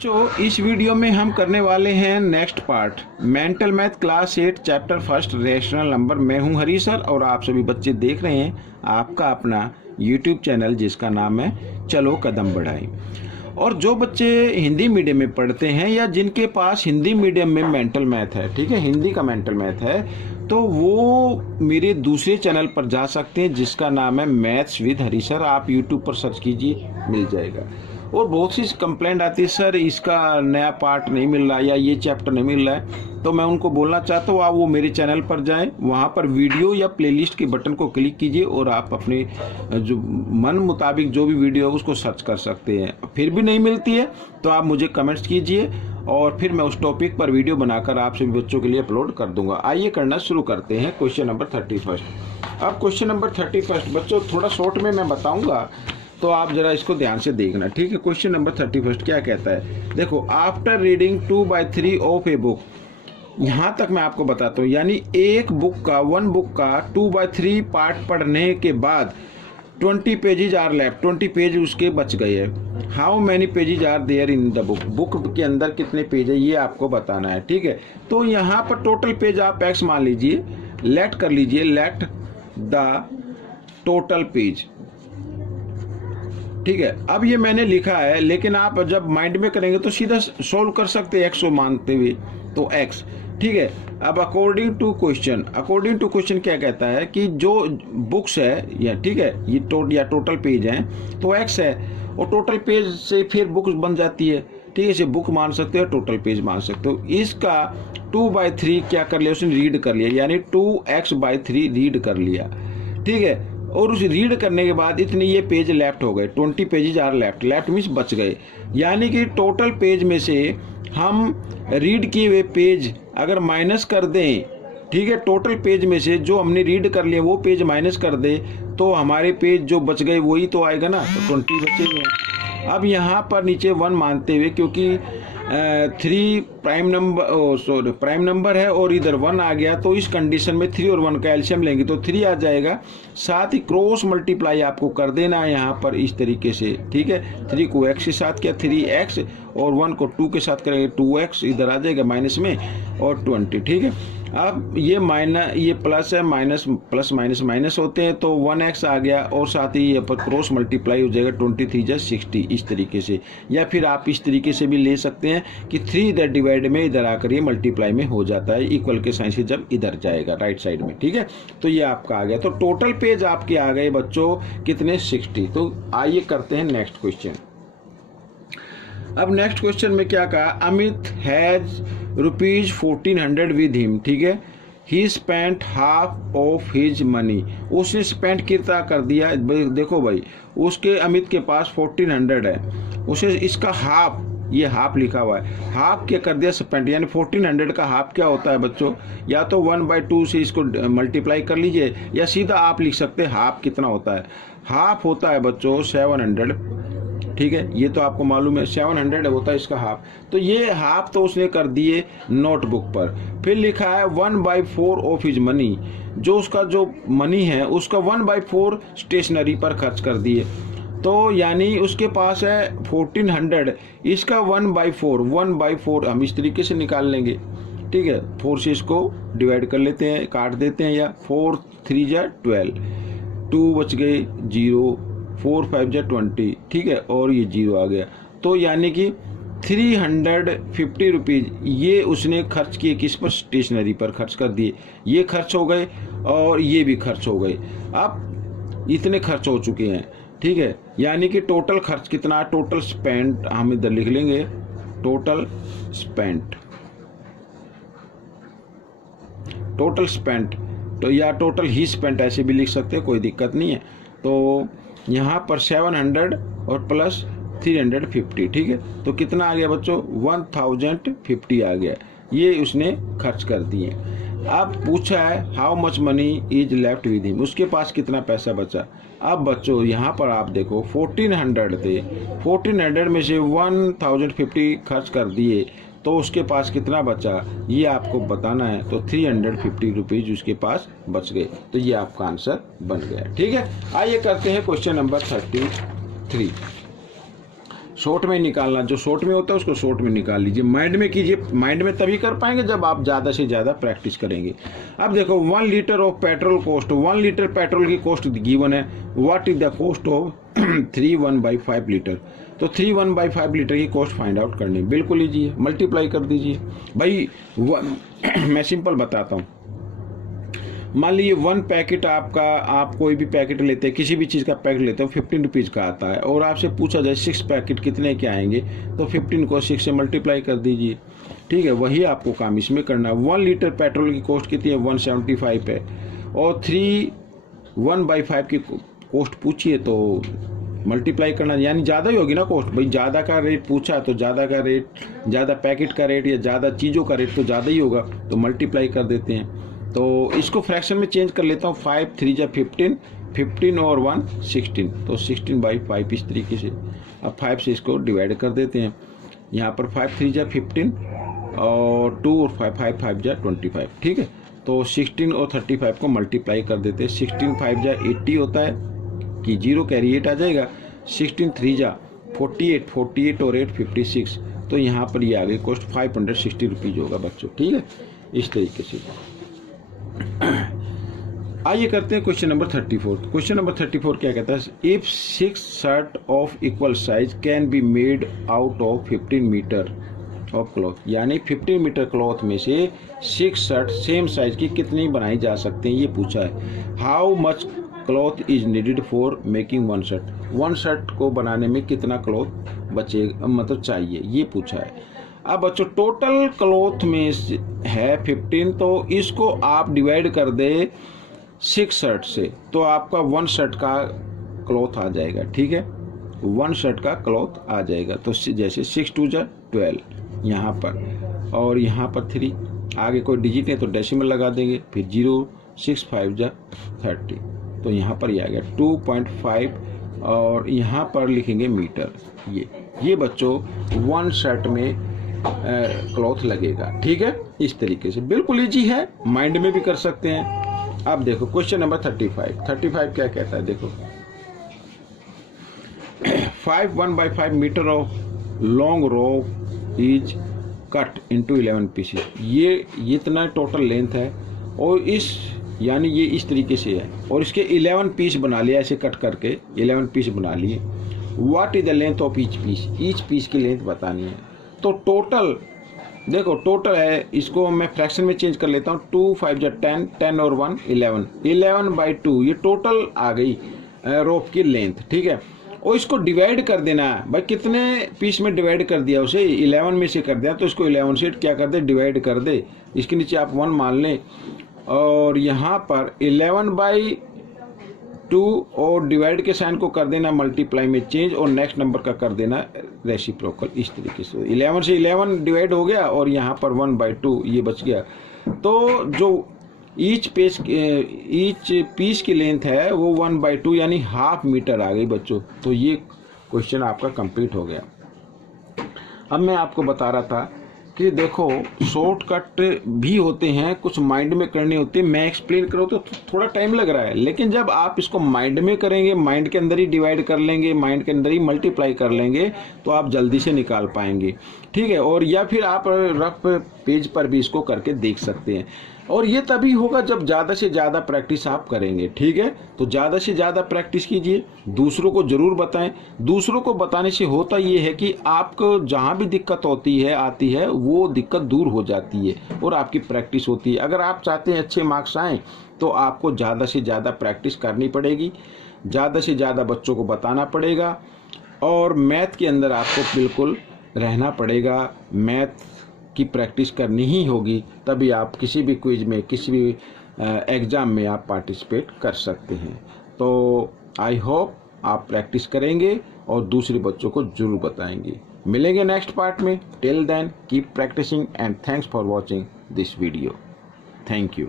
तो इस वीडियो में हम करने वाले हैं next part mental math class 8 chapter first rational number. मैं हूं हरी सर और आप सभी बच्चे देख रहे हैं आपका अपना यूट्यूब चैनल जिसका नाम है चलो कदम बढ़ाएं। और जो बच्चे हिंदी मीडियम में पढ़ते हैं या जिनके पास हिंदी मीडियम में मेंटल मैथ है, ठीक है, हिंदी का मेंटल मैथ है, तो वो मेरे दूसरे चैनल पर जा सकते हैं जिसका नाम है मैथ्स विद हरी सर। आप यूट्यूब पर सर्च कीजिए, मिल जाएगा। और बहुत सी कंप्लेंट आती है, सर इसका नया पार्ट नहीं मिल रहा या ये चैप्टर नहीं मिल रहा है। तो मैं उनको बोलना चाहता हूँ आप वो मेरे चैनल पर जाएं, वहाँ पर वीडियो या प्लेलिस्ट के बटन को क्लिक कीजिए और आप अपने जो मन मुताबिक जो भी वीडियो है उसको सर्च कर सकते हैं। फिर भी नहीं मिलती है तो आप मुझे कमेंट्स कीजिए और फिर मैं उस टॉपिक पर वीडियो बनाकर आप सभी बच्चों के लिए अपलोड कर दूंगा। आइए करना शुरू करते हैं क्वेश्चन नंबर 31। अब क्वेश्चन नंबर 31 बच्चों थोड़ा शॉर्ट में मैं बताऊंगा तो आप जरा इसको ध्यान से देखना, ठीक है। क्वेश्चन नंबर 31 क्या कहता है, देखो, after reading 2/3 of a book, यहाँ तक मैं आपको बताता हूँ, यानी एक बुक का 1 बुक का 2/3 पार्ट पढ़ने के बाद 20 पेजेज आर लेफ्ट, 20 पेज उसके बच गए हैं। How many pages are there in the book, book के अंदर कितने पेज है ये आपको बताना है, ठीक है। तो यहाँ पर टोटल पेज आप x मान लीजिए, लेट कर लीजिए, लेट द टोटल पेज, ठीक है। अब ये मैंने लिखा है, लेकिन आप जब माइंड में करेंगे तो सीधा सोल्व कर सकते हैं x को मानते हुए, तो x, ठीक है। अब अकॉर्डिंग टू क्वेश्चन क्या कहता है कि जो बुक्स है या, ठीक है, ये टोटल पेज है तो x है और टोटल पेज से फिर बुक्स बन जाती है, ठीक है। इसे बुक मान सकते हो, टोटल पेज मान सकते हो। इसका 2/3 क्या कर लिया उसने, रीड कर लिया, यानी 2x/3 रीड कर लिया, ठीक है। और उस रीड करने के बाद इतने ये पेज लेफ्ट हो गए, 20 pages are left, left means बच गए, यानी कि टोटल पेज में से हम रीड किए हुए पेज अगर माइनस कर दें, ठीक है, टोटल पेज में से जो हमने रीड कर लिए वो पेज माइनस कर दे तो हमारे पेज जो बच गए वही तो आएगा ना, तो 20 बचे हुए। अब यहाँ पर नीचे 1 मानते हुए, क्योंकि 3 प्राइम नंबर है और इधर 1 आ गया, तो इस कंडीशन में 3 और 1 का एलसीएम लेंगे तो 3 आ जाएगा। साथ ही क्रॉस मल्टीप्लाई आपको कर देना है यहाँ पर इस तरीके से, ठीक है। 3 को x के साथ किया 3x और 1 को 2 के साथ करेंगे 2x, इधर आ जाएगा माइनस में और 20, ठीक है। अब ये प्लस है, माइनस प्लस माइनस माइनस होते हैं तो 1x आ गया और साथ ही ये पर क्रॉस मल्टीप्लाई हो जाएगा 23 × 60 इस तरीके से। या फिर आप इस तरीके से भी ले सकते हैं कि 3 इधर डिवाइड में इधर आकर ये मल्टीप्लाई में हो जाता है, इक्वल के साइन से जब इधर जाएगा राइट साइड में, ठीक है। तो ये आपका आ गया, तो टोटल पेज आपके आ गए बच्चों कितने, 60। तो आइए करते हैं नेक्स्ट क्वेश्चन। अब नेक्स्ट क्वेश्चन में क्या कहा, अमित हैज ₹1400 विद हिम, ठीक है। ही spent half of his money, उसने स्पेंड कितना कर दिया, देखो भाई, उसके अमित के पास 1400 है, उसे इसका हाफ, ये हाफ लिखा हुआ है, हाफ क्या कर दिया, स्पेंड, यानी 1400 का हाफ क्या होता है बच्चों, या तो 1/2 से इसको मल्टीप्लाई कर लीजिए या सीधा आप लिख सकते हैं हाफ कितना होता है। हाफ होता है बच्चों 700, ठीक है, ये तो आपको मालूम है 700 होता है इसका हाफ। तो ये हाफ तो उसने कर दिए नोटबुक पर। फिर लिखा है 1/4 ऑफ हिज मनी, जो उसका जो मनी है उसका 1/4 स्टेशनरी पर खर्च कर दिए। तो यानी उसके पास है 1400, इसका 1/4 हम इस तरीके से निकाल लेंगे, ठीक है। 4 से इसको डिवाइड कर लेते हैं, काट देते हैं, या 4 3 × 12, 2 बच गए 0, 4 5 × 20, ठीक है, और ये 0 आ गया। तो यानी कि 350 रुपीज़ ये उसने खर्च किए, किस पर, स्टेशनरी पर खर्च कर दिए। ये खर्च हो गए और ये भी खर्च हो गए, अब इतने खर्च हो चुके हैं, ठीक है। यानी कि टोटल खर्च कितना, टोटल स्पेंट हम इधर लिख लेंगे, टोटल स्पेंट, तो या टोटल ही स्पेंट ऐसे भी लिख सकते हैं, कोई दिक्कत नहीं है। तो यहाँ पर 700 और प्लस 350, ठीक है। तो कितना आ गया बच्चों, 1050 आ गया, ये उसने खर्च कर दिए। अब पूछा है how much money is left with him, उसके पास कितना पैसा बचा। अब बच्चों यहाँ पर आप देखो 1400 थे, 1400 में से 1050 खर्च कर दिए तो उसके पास कितना बचा ये आपको बताना है। तो 350 रुपीज उसके पास बच गए, तो ये आपका आंसर बन गया, ठीक है। आइए करते हैं क्वेश्चन नंबर 33। शॉर्ट में निकालना, जो शॉर्ट में होता है उसको शॉर्ट में निकाल लीजिए। माइंड में कीजिए, माइंड में तभी कर पाएंगे जब आप ज़्यादा से ज़्यादा प्रैक्टिस करेंगे। अब देखो 1 litre of petrol cost, 1 litre petrol की कॉस्ट गिवन है। What is the cost of 3/1/5 litre. तो 3/1/5 लीटर की कॉस्ट फाइंड आउट करनी, बिल्कुल ईजी है, मल्टीप्लाई कर दीजिए भाई। मैं सिंपल बताता हूँ। मान लीजिए 1 पैकेट आपका, आप कोई भी पैकेट लेते हैं, किसी भी चीज़ का पैकेट लेते हो, 15 रुपीज़ का आता है, और आपसे पूछा जाए 6 पैकेट कितने के आएंगे, तो 15 को 6 से मल्टीप्लाई कर दीजिए। ठीक है, वही आपको काम इसमें करना है। 1 लीटर पेट्रोल की कॉस्ट कितनी है, 175 है, और 3/1/5 की कॉस्ट पूछिए तो मल्टीप्लाई करना, यानी ज़्यादा ही होगी ना कॉस्ट। भाई ज़्यादा का रेट पूछा तो ज़्यादा का रेट, ज़्यादा पैकेट का रेट या ज़्यादा चीज़ों का रेट तो ज़्यादा ही होगा, तो मल्टीप्लाई कर देते हैं। तो इसको फ्रैक्शन में चेंज कर लेता हूँ। 5 3 जा 15, 15 और 1 16, तो 16/5 इस तरीके से। अब 5 से इसको डिवाइड कर देते हैं। यहाँ पर 5 3 जा 15 और 2 और 5 5 जा 25। ठीक है, तो 16 और 35 को मल्टीप्लाई कर देते हैं। 16 5 जा 80 होता है कि 0 कैरी 8 आ जाएगा। 16 3 जा 48, 48 और 8 56, तो यहाँ पर ये आगे कॉस्ट 560 रुपीज़ होगा बच्चों। ठीक है, इस तरीके से। आइए करते हैं क्वेश्चन नंबर 34। क्वेश्चन नंबर 34 क्या कहता है, if 6 shirt of equal size can be made out of 15 metre of cloth, यानी 15 मीटर क्लॉथ में से 6 शर्ट सेम साइज की कितनी बनाई जा सकते हैं, ये पूछा है। How much cloth is needed for making 1 shirt, 1 shirt को बनाने में कितना क्लॉथ बचेगा, मतलब चाहिए, ये पूछा है। अब बच्चों टोटल क्लॉथ में है 15, तो इसको आप डिवाइड कर दे 6 शर्ट से, तो आपका 1 शर्ट का क्लॉथ आ जाएगा। ठीक है, 1 शर्ट का क्लॉथ आ जाएगा। तो जैसे 6 2 जा 12 यहाँ पर, और यहाँ पर 3, आगे कोई डिजिट है तो डेसिमल लगा देंगे, फिर 0 6 5 जा 30, तो यहाँ पर ये आ गया 2.5, और यहाँ पर लिखेंगे मीटर। ये बच्चों 1 शर्ट में क्लॉथ लगेगा। ठीक है, इस तरीके से बिल्कुल इजी है, माइंड में भी कर सकते हैं। अब देखो क्वेश्चन नंबर 35 क्या कहता है, देखो 5 1/5 metre of long rope is cut into 11 pieces. ये इतना टोटल लेंथ है, और इस यानी ये इस तरीके से है, और इसके 11 पीस बना लिया, ऐसे कट करके 11 पीस बना लिए। What is the length of each piece की लेंथ बतानी है। तो टोटल देखो, टोटल है, इसको मैं फ्रैक्शन में चेंज कर लेता हूँ। 2 5 जा 10, 10 और 1 11, 11/2 ये टोटल आ गई रोप की लेंथ। ठीक है, और इसको डिवाइड कर देना है भाई, कितने पीस में डिवाइड कर दिया उसे, 11 में से कर दिया, तो इसको 11 से क्या कर दे, डिवाइड कर दे। इसके नीचे आप 1 मान लें, और यहाँ पर 11/2 और डिवाइड के साइन को कर देना मल्टीप्लाई में चेंज, और नेक्स्ट नंबर का कर देना रेसिप्रोकल। इस तरीके से 11 से 11 डिवाइड हो गया, और यहाँ पर 1/2 ये बच गया। तो जो ईच पीस की लेंथ है वो 1/2 यानी ½ मीटर आ गई बच्चों। तो ये क्वेश्चन आपका कंप्लीट हो गया। अब मैं आपको बता रहा था कि देखो शॉर्टकट भी होते हैं, कुछ माइंड में करने होते हैं। मैं एक्सप्लेन करूँ तो थोड़ा टाइम लग रहा है, लेकिन जब आप इसको माइंड में करेंगे, माइंड के अंदर ही डिवाइड कर लेंगे, माइंड के अंदर ही मल्टीप्लाई कर लेंगे, तो आप जल्दी से निकाल पाएंगे। ठीक है, और या फिर आप रफ पेज पर भी इसको करके देख सकते हैं। और ये तभी होगा जब ज़्यादा से ज़्यादा प्रैक्टिस आप करेंगे। ठीक है, तो ज़्यादा से ज़्यादा प्रैक्टिस कीजिए, दूसरों को ज़रूर बताएं। दूसरों को बताने से होता ये है कि आपको जहाँ भी दिक्कत आती है वो दिक्कत दूर हो जाती है, और आपकी प्रैक्टिस होती है। अगर आप चाहते हैं अच्छे मार्क्स आएँ, तो आपको ज़्यादा से ज़्यादा प्रैक्टिस करनी पड़ेगी, ज़्यादा से ज़्यादा बच्चों को बताना पड़ेगा, और मैथ के अंदर आपको बिल्कुल रहना पड़ेगा। मैथ की प्रैक्टिस करनी ही होगी, तभी आप किसी भी क्विज में, किसी भी एग्ज़ाम में आप पार्टिसिपेट कर सकते हैं। तो आई होप आप प्रैक्टिस करेंगे और दूसरे बच्चों को ज़रूर बताएंगे। मिलेंगे नेक्स्ट पार्ट में। Till then keep practising and thanks for watching this video. Thank you.